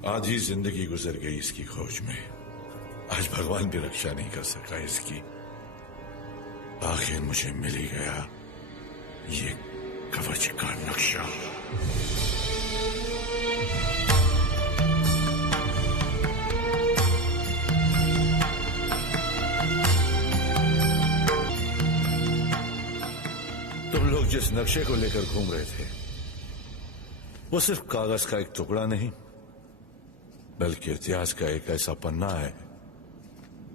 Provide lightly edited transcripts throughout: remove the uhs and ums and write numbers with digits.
आधी जिंदगी गुजर गई इसकी खोज में। आज भगवान भी रक्षा नहीं कर सका इसकी। आखिर मुझे मिल ही गया ये कवच का नक्शा। तुम लोग जिस नक्शे को लेकर घूम रहे थे वो सिर्फ कागज का एक टुकड़ा नहीं बल्कि इतिहास का एक ऐसा पन्ना है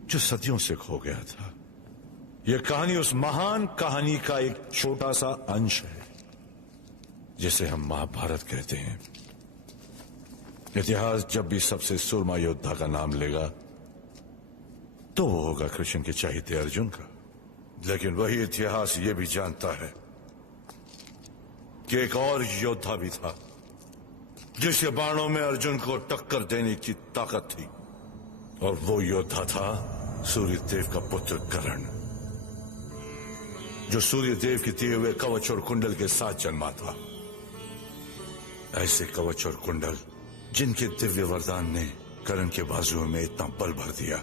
जो सदियों से खो गया था। यह कहानी उस महान कहानी का एक छोटा सा अंश है जिसे हम महाभारत कहते हैं। इतिहास जब भी सबसे सुरमा योद्धा का नाम लेगा तो वो होगा कृष्ण के चहेते अर्जुन का। लेकिन वही इतिहास ये भी जानता है कि एक और योद्धा भी था जिसके बाणों में अर्जुन को टक्कर देने की ताकत थी, और वो योद्धा था सूर्यदेव का पुत्र कर्ण, जो सूर्यदेव के दिए हुए कवच और कुंडल के साथ जन्मा था। ऐसे कवच और कुंडल जिनके दिव्य वरदान ने कर्ण के बाजुओं में इतना बल भर दिया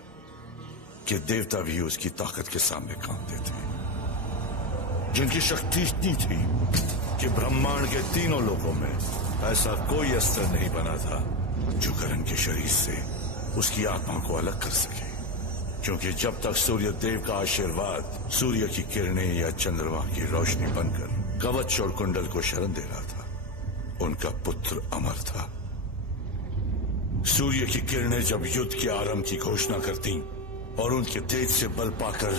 कि देवता भी उसकी ताकत के सामने कांपते थे, जिनकी शक्ति इतनी थी कि ब्रह्मांड के तीनों लोकों में ऐसा कोई अस्त्र नहीं बना था जो कर्ण के शरीर से उसकी आत्मा को अलग कर सके। क्योंकि जब तक सूर्य देव का आशीर्वाद सूर्य की किरणें या चंद्रमा की रोशनी बनकर कवच और कुंडल को शरण दे रहा था, उनका पुत्र अमर था। सूर्य की किरणें जब युद्ध के आरंभ की घोषणा करती और उनके तेज से बल पाकर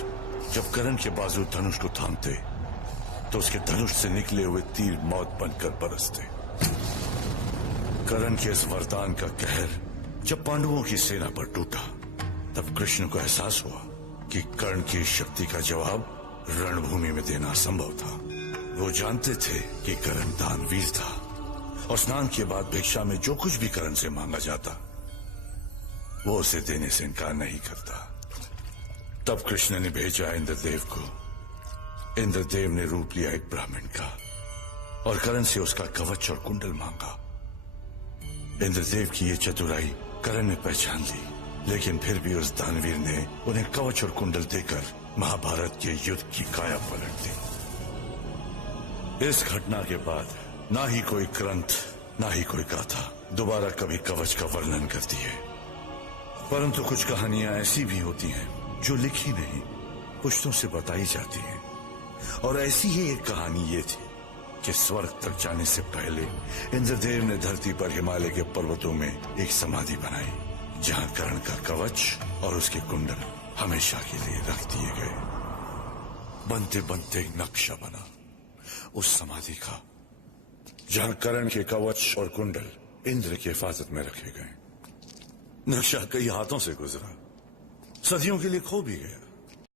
जब कर्ण के बाजू धनुष को थामते तो उसके धनुष से निकले हुए तीर मौत बनकर बरसते। कर्ण के इस वरदान का कहर जब पांडवों की सेना पर टूटा तब कृष्ण को एहसास हुआ कि कर्ण की शक्ति का जवाब रणभूमि में देना असंभव था। वो जानते थे कि कर्ण दानवीर था और स्नान के बाद भिक्षा में जो कुछ भी कर्ण से मांगा जाता वो उसे देने से इनकार नहीं करता। तब कृष्ण ने भेजा इंद्रदेव को। इंद्रदेव ने रूप लिया एक ब्राह्मण का और कर्ण से उसका कवच और कुंडल मांगा। इंद्रदेव की ये चतुराई कर्ण ने पहचान ली, लेकिन फिर भी उस दानवीर ने उन्हें कवच और कुंडल देकर महाभारत के युद्ध की काया पलट दी। इस घटना के बाद ना ही कोई ग्रंथ ना ही कोई गाथा दोबारा कभी कवच का वर्णन करती है, परंतु कुछ कहानियां ऐसी भी होती हैं जो लिखी नहीं पुश्तों से बताई जाती हैं। और ऐसी ही एक कहानी ये थी कि स्वर्ग तक जाने से पहले इंद्रदेव ने धरती पर हिमालय के पर्वतों में एक समाधि बनाई जहां कर्ण का कवच और उसके कुंडल हमेशा के लिए रख दिए गए। बनते बनते एक नक्शा बना उस समाधि का जहां कर्ण के कवच और कुंडल इंद्र की हिफाजत में रखे गए। नक्शा कई हाथों से गुजरा, सदियों के लिए खो भी गया,